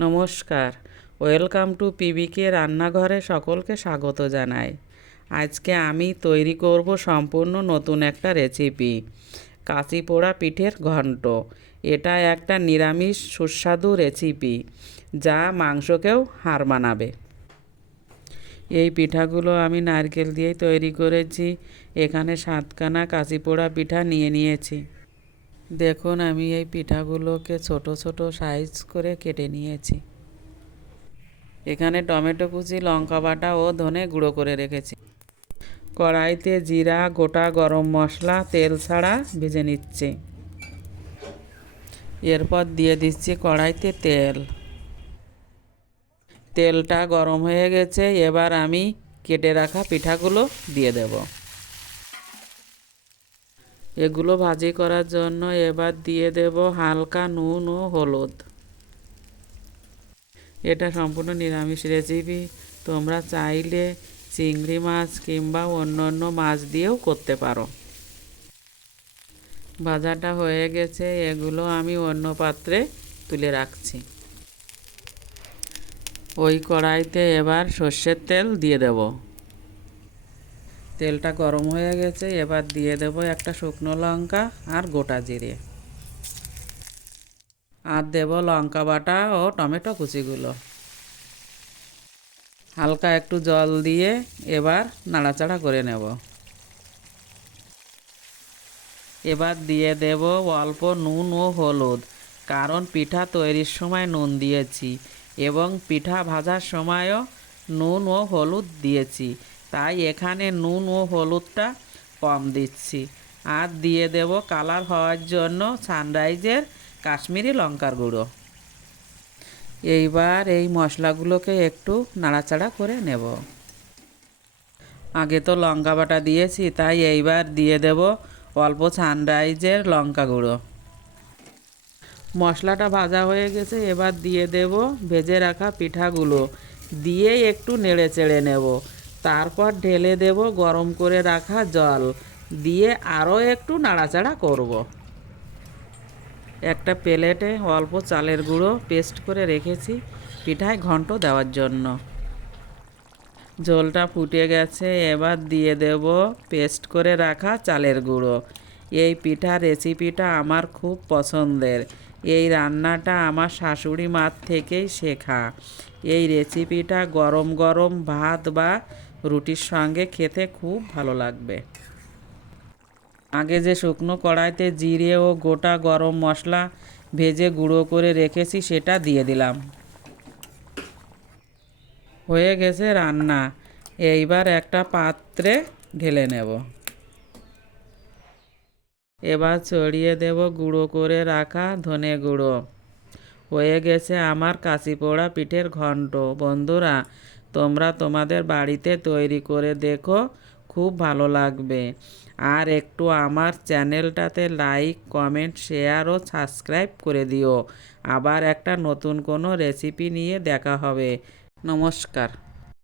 নমস্কার, welcome to পিবিকে রান্নাঘরে সকলকে স্বাগত জানাই। আজকে আমি তৈরি করব সম্পূর্ণ নতুন একটা রেসিপি, কাঁচি পোড়া পিঠের ঘন্ট। এটা একটা নিরামিষ সুস্বাদু রেসিপি যা মাংসকেও হার মানাবে। এই পিঠাগুলো আমি নারকেল দিয়েই তৈরি করেছি। এখানে 7খানা কাঁচি পোড়া পিঠা নিয়ে নিয়েছি। দেখুন, আমি এই পিঠাগুলোকে ছোট ছোট সাইজ করে কেটে নিয়েছি। এখানে টমেটো কুচি, লঙ্কা বাটা ও ধনে গুঁড়ো করে রেখেছি। কড়াইতে জিরা, গোটা গরম মশলা তেল ছাড়া ভেজে নিচ্ছি। এরপর দিয়ে দিচ্ছি কড়াইতে তেল। তেলটা গরম হয়ে গেছে, এবার আমি কেটে রাখা পিঠাগুলো দিয়ে দেব। এগুলো ভাজি করার জন্য এবার দিয়ে দেব হালকা নুন ও হলুদ। এটা সম্পূর্ণ নিরামিষ রেসিপি। তোমরা চাইলে চিংড়ি মাছ কিংবা অন্য অন্য মাছ দিয়েও করতে পারো। ভাজাটা হয়ে গেছে, এগুলো আমি অন্য পাত্রে তুলে রাখছি। ওই কড়াইতে এবার সর্ষের তেল দিয়ে দেব। তেলটা গরম হয়ে গেছে, এবার দিয়ে দেব একটা শুকনো লঙ্কা আর গোটা জিরে, আর দেব লঙ্কা বাটা ও টমেটো কুচিগুলো। হালকা একটু জল দিয়ে এবার নাড়াচাড়া করে নেব। এবার দিয়ে দেব অল্প নুন ও হলুদ, কারণ পিঠা তৈরির সময় নুন দিয়েছি এবং পিঠা ভাজার সময়ও নুন ও হলুদ দিয়েছি, তাই এখানে নুন ও হলুদটা কম দিচ্ছি। আর দিয়ে দেব কালার হওয়ার জন্য সানরাইজের কাশ্মীরি লঙ্কার গুঁড়ো। এইবার এই মশলাগুলোকে একটু নাড়াচাড়া করে নেব। আগে তো লঙ্কা বাটা দিয়েছি, তাই এইবার দিয়ে দেব অল্প সানরাইজের লঙ্কা গুঁড়ো। মশলাটা ভাজা হয়ে গেছে, এবার দিয়ে দেব ভেজে রাখা পিঠাগুলো, দিয়ে একটু নেড়ে চেড়ে নেব। তারপর ঢেলে দেব গরম করে রাখা জল, দিয়ে আরও একটু নাড়াচাড়া করব। একটা প্লেটে অল্প চালের গুঁড়ো পেস্ট করে রেখেছি পিঠায় ঘন্ট দেওয়ার জন্য। ঝোলটা ফুটে গেছে, এবার দিয়ে দেব পেস্ট করে রাখা চালের গুঁড়ো। এই পিঠা রেসিপিটা আমার খুব পছন্দের। এই রান্নাটা আমার শাশুড়ি মার থেকেই শেখা। এই রেসিপিটা গরম গরম ভাত বা রুটির সঙ্গে খেতে খুব ভালো লাগবে। আগে যে শুকনো কড়াইতে জিরে ও গোটা গরম মশলা ভেজে গুঁড়ো করে রেখেছি সেটা দিয়ে দিলাম। হয়ে গেছে রান্না। এইবার একটা পাত্রে ঢেলে নেব। এবার ছড়িয়ে দেব গুঁড়ো করে রাখা ধনে গুঁড়ো। হয়ে গেছে আমার কাঁচি পোড়া পিঠের ঘন্ট। বন্ধুরা, তোমরা তোমাদের বাড়িতে তৈরি করে দেখো, খুব ভালো লাগবে। আর একটু আমার চ্যানেলটাতে লাইক, কমেন্ট, শেয়ার ও সাবস্ক্রাইব করে দিও। আবার একটা নতুন কোনো রেসিপি নিয়ে দেখা হবে। নমস্কার।